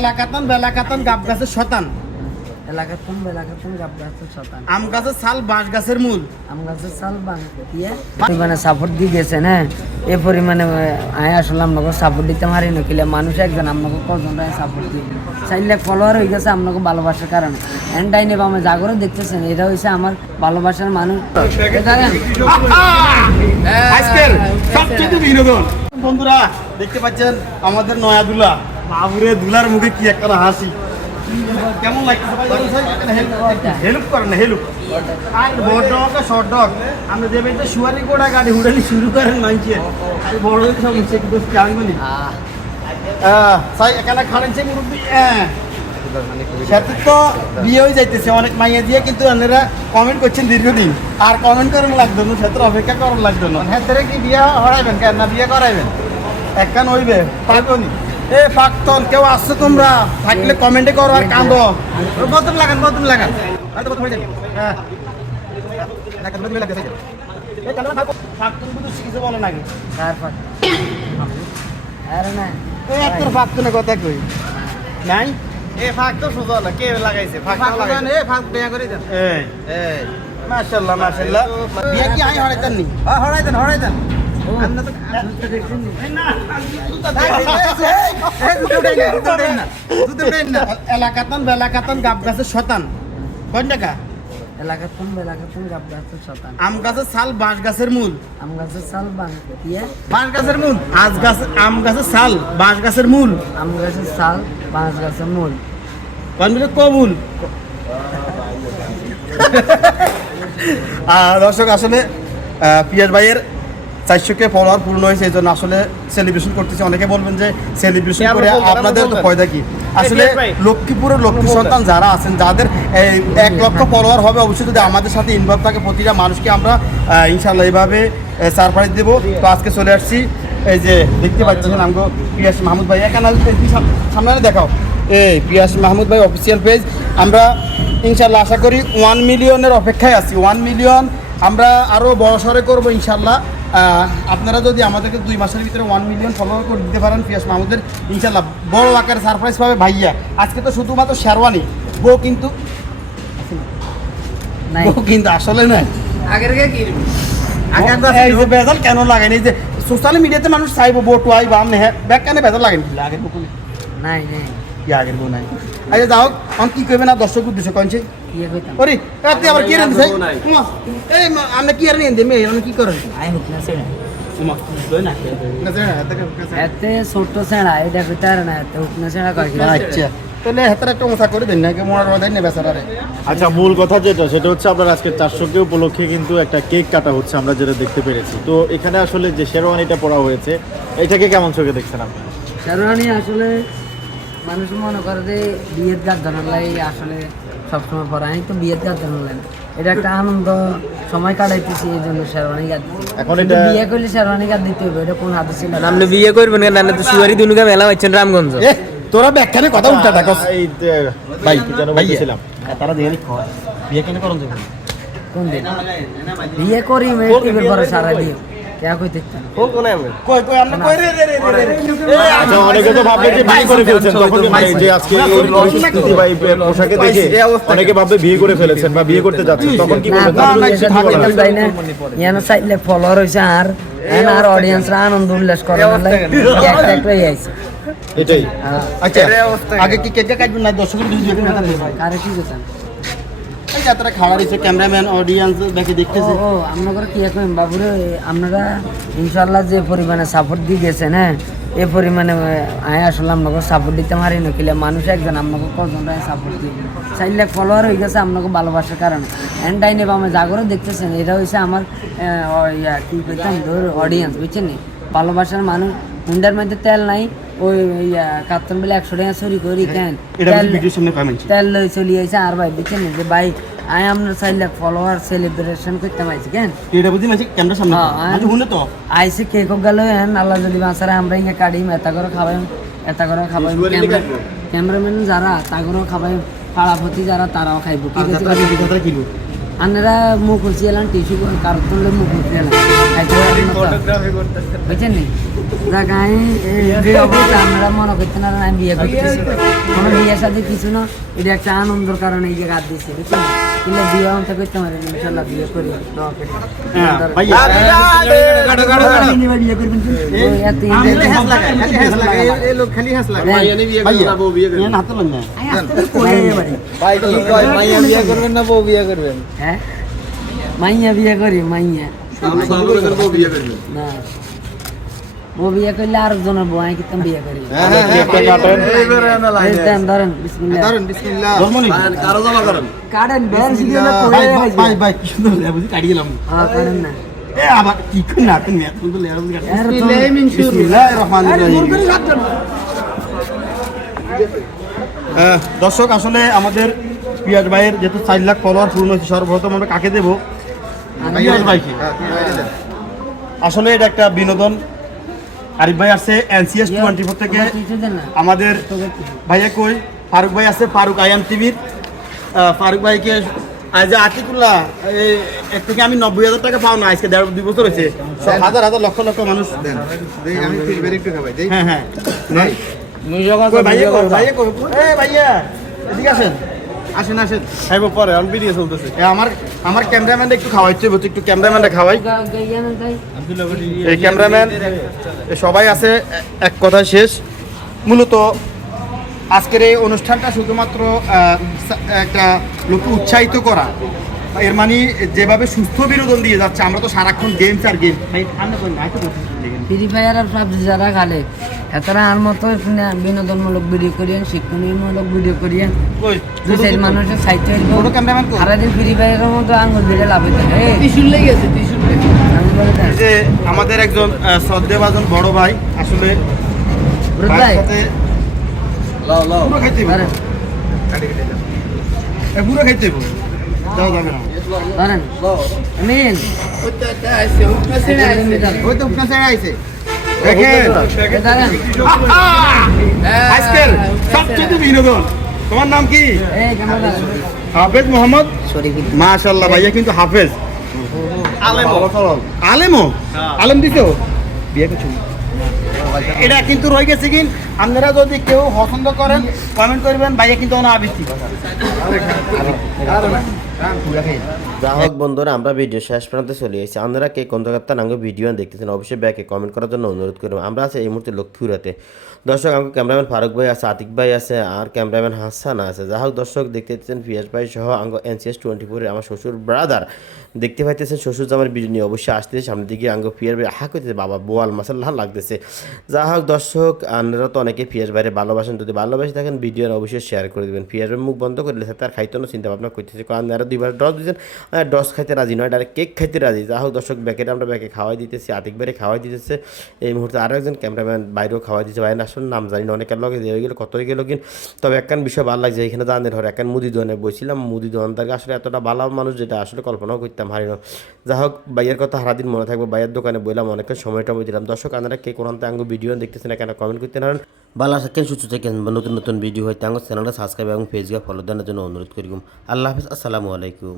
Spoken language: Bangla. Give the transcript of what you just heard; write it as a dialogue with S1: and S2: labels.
S1: এলাকাতন বেলাকাতন গাব গাছের শতান।
S2: এলাকাতন বেলাকাতন গাব গাছের শতান।
S1: আম গাছের ছাল বাঁশ গাছের মূল।
S2: আম গাছের চাল বাং দিয়ে পরিমাণে সাপোর্ট দিয়ে গেছেন হ্যাঁ এ পরিমাণে আয় আসলে আপনাকে সাপোর্ট দিতে পারি না কিলে মানুষ একজন আপনাকে সাপোর্ট দিয়ে? চাইলে ফলোয়ার হয়ে গেছে আপনাকে ভালোবাসার কারণে। এন্ড ডাইনে বা আমার জাগরও দেখতেছেন এটা হচ্ছে আমার ভালোবাসার মানুষ। দেখেন?
S1: আজকের সবচেয়ে বিনোদন। বন্ধুরা দেখতে পাচ্ছেন আমাদের নয়া দুলা বাবুরে দুলার মুখে কি একটা হাসি? কেমন ভাই? হেল্প করেন না হেল্প আর বড় ডগ আর শর্ট ডগ আমরা দেবেন তো শুয়ারি গোড়া গাড়ি হুড়ালি শুরু করেন মানছে আর বড় সমস্যা কিন্তু আমি সাই এখানে খাড়েন সে মুরব্বী হ্যাঁ। সাথে তো বিয়ে হয়ে যাইতেছে অনেক মাইয়া দিয়ে কিন্তু কমেন্ট করছেন দীর্ঘদিন। আর কমেন্ট করার লাগতো না সাথে অপেক্ষা করার লাগতো না। হ্যাঁ কি বিয়ে হরাইবেন কেন? না বিয়ে করাইবেন? একখান হইবে এ পাকতন কেউ আসছো তোমরা? থাকলে কমেন্টে করো আর কাঁদো। বদম লাগান বদম লাগান। হয়ে হ্যাঁ। কথা কই? নাই?
S3: এ ফাঁক তো সোজা না কে লাগাইছে? ফাঁক লাগাইছে।
S1: এ ফাঁক
S3: বিয়া করে দেন।
S1: এই।
S3: এই।
S1: মাশাআল্লাহ মাশাআল্লাহ। বিয়া কি আই হরাইতেন নি?
S3: হ্যাঁ হরাই
S1: এলাকাতন বেলাকাতন গাব গাছের শতান কোন টাকা
S2: গাব গাছের শতান
S1: আম গাছের বাঁশ গাছের মূল
S2: আম গাছের
S1: বাঁশ গাছের মূল গাছ আম গাছের বাঁশ গাছের মূল
S2: আম গাছের বাঁশ গাছের মূল
S1: দর্শক, আসলে পিয়াস ভাইয়ের চারশোকে ফলোয়ার পূর্ণ হয়েছে এই জন্য আসলে সেলিব্রেশন করতেছে। অনেকে বলবেন যে সেলিব্রেশন করে আপনাদের তো। ফয়দা কি আসলে লক্ষ্মীপুরের লক্ষ্মী সন্তান যারা আছেন যাদের এক লক্ষ ফলোয়ার হবে অবশ্যই যদি আমাদের সাথে ইনভলভ থাকে প্রতিটা মানুষকে আমরা ইনশাল্লাহ এইভাবে সারপ্রাইজ দেবো। তো আজকে চলে আসছি এই যে দেখতে পাচ্ছেন আমগো পিয়াস মাহমুদ ভাই। এখানে সামনে দেখাও। এই পিয়াস মাহমুদ ভাই অফিসিয়াল পেজ আমরা ইনশাল্লাহ আশা করি ওয়ান মিলিয়নের অপেক্ষায় আছি। ওয়ান মিলিয়ন আমরা আরও বড় সড়ে করব ইনশাল্লাহ আপনারা যদি আমাদেরকে দুই মাসের ভিতরে ওয়ান মিলিয়ন ফলোয়ার করে দিতে পারেন পিয়াস মাহমুদের ইনশাল্লাহ বড় আকারে সারপ্রাইজ পাবে ভাইয়া। আজকে তো শুধুমাত্র শেরওয়ানি। বউ কিন্তু বউ কিন্তু আসলে নয়
S2: আগের
S1: যে কেন লাগাইনি এই যে সোশ্যাল মিডিয়াতে মানুষ চাইব বউ টুয়াই বা আমনে হ্যাঁ ব্যাগ কেন বেজাল লাগেনি আগের বউ
S2: নাই নাই।
S1: কি আগের বউ নাই? আচ্ছা যাও আমি কি করবে না দর্শক উদ্দেশ্য কনছে ওরে আবার কি রেন চাই? এই আমি কি কি করেন
S2: আই হোক না
S1: উমা না
S2: এতে ছোট্ট ছেড়া এটা কইতার না এতে হোক না কি
S1: আচ্ছা। তাহলে হাতের একটা মশা করে দেন না কি মনে না বেচারারে
S4: আচ্ছা মূল কথা যেটা সেটা হচ্ছে আপনার আজকে চারশোকে উপলক্ষে কিন্তু একটা কেক কাটা হচ্ছে আমরা যেটা দেখতে পেরেছি। তো এখানে আসলে যে শেরওয়ানিটা পড়া হয়েছে এটাকে কেমন চোখে দেখছেন আপনি?
S2: শেরওয়ানি আসলে মানুষ মনে করে যে বিয়ের গাছ ধরার লাগে আসলে সবসময় পরে আমি তো বিয়ের গাছ ধরার লাগে এটা একটা আনন্দ সময় কাটাইতেছি এই জন্য শেরওয়ানি দিতেছি।
S4: এখন এটা-
S2: বিয়ে করলে শেরওয়ানি গাছ দিতে হবে এটা কোন হাতে ছিল
S3: আপনি বিয়ে করবেন কেন? আপনি তো সুয়ারি দুনুকা মেলা হচ্ছেন রামগঞ্জ।
S1: এ তোরা ব্যাখ্যানে কথা উল্টা
S4: যে, ভাই কি যেন
S1: ভাই
S4: বলতেছিলাম।
S1: তারা দিয়ে লিখ বিয়ে কেন করন যাবে
S2: কোন দিন? বিয়ে করি মেয়ে টিভির পরে সারা দিয়ে কে কই দেখতাম
S3: কোন কোন আমি।
S1: কই কই আমরা কই রে রে রে রে রে
S4: অনেকে তো ভাববে যে বিয়ে করে ফেলছেন তখন মানে যে আজকে পরিস্থিতি বা পোশাকে দেখে অনেকে ভাববে বিয়ে করে ফেলেছেন বা বিয়ে করতে যাচ্ছেন তখন কি
S2: ফলোয়ার হইছে আর আর অডিয়েন্সরা আনন্দ উল্লাস করে
S4: এটাই।
S1: আচ্ছা আগে কি কাটবেন না দর্শকের
S2: কারে কি কি আপনারা ইনশাল্লাহ যে পরিমাণে সাপোর্ট দিয়ে গেছেন হ্যাঁ এই পরিমাণে আয় আসলে সাপোর্ট দিতে একজন সাপোর্ট ফলোয়ার হয়ে গেছে ভালোবাসার কারণে। এন্ড ডাইনে বা আমার জাগরও দেখতেছেন, এটা হচ্ছে আমার অডিয়েন্স বুঝছেন ভালোবাসার মানুষ, হুন্ডার মধ্যে তেল নাই ওই ইয়া কার্তন বেলে একশো টাকা চুরি করি কেন? তেল-
S1: ভিডিওর সামনে কমেন্ট
S2: তেল লই চলি আইছে আর ভাই যে ভাই আই আমরা চাইলে ফলোয়ার সেলিব্রেশন করতে পাইছি কেন?
S1: এটা বুঝি ক্যামেরা সামনে
S2: হ্যাঁ, হ্যাঁ।
S1: আজ হুনে তো।
S2: আইসে কেক গেল হেন আল্লাহ যদি বাঁচারে আমরা এটা করে খাবাই এটা করে খাবাই ক্যামেরাম্যান যারা তাগরও খাবাই পাড়াপতি যারা তারাও খাইব। আপনারা মুখ উচিয়েলাম টিস্যু কারোর তুললে মুখ উচিয়েলাম বুঝছেন নি যে অবস্থা আপনারা মনে করতেন আর আমি বিয়ে করতেছি কোনো বিয়ের সাথে কিছু না এটা একটা আনন্দের কারণে এই জায়গা দিচ্ছি বুঝছেন কিন্তু বিয়ে অন্ত করতে পারেন ইনশাল্লাহ বিয়ে করি দোয়া করি।
S1: হ্যাঁ, ভাইয়া
S2: বিয়ে করবেন তো? ওই এত
S1: আমি
S2: ইন্টারেস্ট-
S1: হ্যাস লাগাই, খালি হ্যাস লাগাই, এই- এই লোক খালি হ্যাস লাগাই।
S2: ভাইয়া,
S1: ভাইয়া, এখানে হাতে লন না।
S2: আই আস্তে করে কই এবারে?
S3: ভাই কি কয় মাইয়া বিয়ে করবেন না বউ বিয়ে করবেন
S2: হ্যাঁ মাইয়া বিয়ে করি মাইয়া না ও বিয়ে করলে আর জনের বয় কিন্তু বিয়ে করি?
S1: হ্যাঁ, হ্যাঁ, হ্যাঁ, ভাইয়া,
S2: এই দেন, ধরেন বিসমিল্লাহ।
S1: ধরেন, বিসমিল্লাহ। ধর্মনি।
S2: কাটেন বেন
S1: বিসমিল্লাহ। ভাই, ভাই, ভাই, ভাই, কি সুন্দর লেয়া বুঝি, কাটিয়ে গেলাম।
S2: হ্যাঁ করেন না।
S1: এ, আবার কি করে না, তুমি এত সুন্দর লেয়া বুঝি কাটিয়ে- বিসমিল্লাহির রহমানির রহিম। দর্শক আসলে আমাদের পিয়াজ ভাইয়ের যেহেতু চার লাখ ফলোয়ার পূর্ণ হয়েছে সর্বপ্রথম আমরা কাকে দেবো? পিয়াজ ভাইকে। আসলে এটা একটা বিনোদন। আরিফ ভাই আছে এনসিএস টোয়েন্টি ফোর থেকে আমাদের ভাইয়া কই? ফারুক ভাই আছে ফারুক আইএম টিভির ফারুক ভাইকে আজ আতিকুল্লাহ এই এর থেকে আমি নব্বই হাজার টাকা পাও না আজকে দেড় দুই বছর হয়েছে। হাজার হাজার লক্ষ লক্ষ মানুষ দেন। হ্যাঁ হ্যাঁ। ভাইয়া ভাইয়া ভাইয়া এদিকে আসেন। আসেন আসেন।
S4: খাইবো পরে অন ভিডিও চলতেছে।
S1: আমার আমার ক্যামেরাম্যানটা একটু খাওয়াইতে হবে একটু ক্যামেরাম্যানটা খাওয়াই। এই ক্যামেরাম্যান সবাই আছে এক কথা শেষ। মূলত আজকের এই অনুষ্ঠানটা শুধুমাত্র একটা লোককে উৎসাহিত করা। এর মানে যেভাবে সুস্থ বিনোদন দিয়ে যাচ্ছে আমরা তো সারাক্ষণ গেমস আর গেম
S2: ফ্রি ফায়ার আর পাবজি যারা খালে এতরা আর মতো বিনোদনমূলক ভিডিও করিয়েন শিক্ষণীয়মূলক ভিডিও করিয়েন। দুই চার মানুষের
S1: কই?
S2: সারাদিন ফ্রি ফায়ারের মতো আঙুল দিলে লাভ হইতে লেগে গেছে ত্রিশুল
S1: যে আমাদের একজন শ্রদ্ধেভাজন বড় ভাই আসলে পুরো খাইতে। পুরো খাইতে। যাও যাবে না।
S2: ধরেন।
S1: ওই তো উপনা আইছে। আজকের সবচেয়ে বিনোদন। তোমার নাম কি?
S2: এই ক্যামেরা
S1: হাফেজ মোহাম্মদ? মাশাল্লাহ ভাইয়া কিন্তু হাফেজ। আলেমও। আলেম দিছো? বিয়ে করছ? এটা কিন্তু রয়ে গেছে কি? আপনারা যদি কেউ পছন্দ করেন কমেন্ট করবেন, ভাইয়া কিন্তু অনেক আবৃত্তি
S5: যা হোক বন্ধুরা, আমরা ভিডিও শেষ প্রান্তে চলে এসেছি। আপনারা কে কোন জায়গার তার ভিডিও দেখতেছেন, অবশ্যই ব্যাকে কমেন্ট করার জন্য অনুরোধ করবেন আমরা আছি এই মুহূর্তে লক্ষ্মীপুরাতে। দর্শক, আমাকে ক্যামেরাম্যান ফারুক ভাই আছে, আতিক ভাই আছে, আর ক্যামেরাম্যান হাসান আছে। যা হোক দর্শক, দেখতে পাচ্ছেন পিয়াস ভাই সহ আঙ্গ এনসিএস টোয়েন্টি ফোরের আমার শ্বশুর ব্রাদার। দেখতে পাইতেছেন শ্বশুর জামার ভিডিও নিয়ে অবশ্যই আসতেছে, সামনের দিকে আঙ্গ পিয়ার ভাই আহা করতেছে বাবা বোয়াল মাসাল্লাহ লাগতেছে। যা হোক দর্শক আপনারা তো অনেকে পিয়াস ভাইরে ভালোবাসেন, যদি ভালোবাসে থাকেন, ভিডিও অবশ্যই শেয়ার করে দেবেন। পিয়াস ভাই মুখ বন্ধ করলে তার খাইতো না চিন্তা ভাবনা করতেছে কারণ আপনারা দুইবার ডস দিয়েছেন ডস খাইতে রাজি নয়, ডাইরেক্ট কেক খাইতে রাজি। যা হোক দর্শক ব্যাকেট আমরা ব্যাকে খাওয়াই দিতেছি, আতিক বাইরে খাওয়াই দিতেছে। এই মুহূর্তে আরও একজন ক্যামেরাম্যান বাইরেও খাওয়াই দিচ্ছে বাইরে আসলে নাম জানি না, অনেকের লগে হয়ে গেলো কত হয়ে গেলো কিন তবে একখান বিষয় ভালো লাগছে, এখানে জানের ঘরে একখান মুদি দোকানে বসছিলাম, মুদি দোকানদারকে আসলে এতটা ভালো মানুষ যেটা আসলে কল্পনাও করতাম, হারি না। যা হোক বাইয়ের কথা সারাদিন মনে থাকবে বাইয়ের দোকানে বললাম অনেকক্ষণ সময়টা টময় দিলাম। দর্শক, আপনারা কে কোন আঙ্গ ভিডিও দেখতেছেন কেন কমেন্ট করতে পারেন। ভালো থাকেন সুস্থ থাকেন নতুন নতুন ভিডিও হইতে আঙ্গ চ্যানেলটা সাবস্ক্রাইব এবং ফেসবুকে ফলো দেওয়ার জন্য অনুরোধ করিম আল্লাহ হাফিজ, আসসালামু আলাইকুম।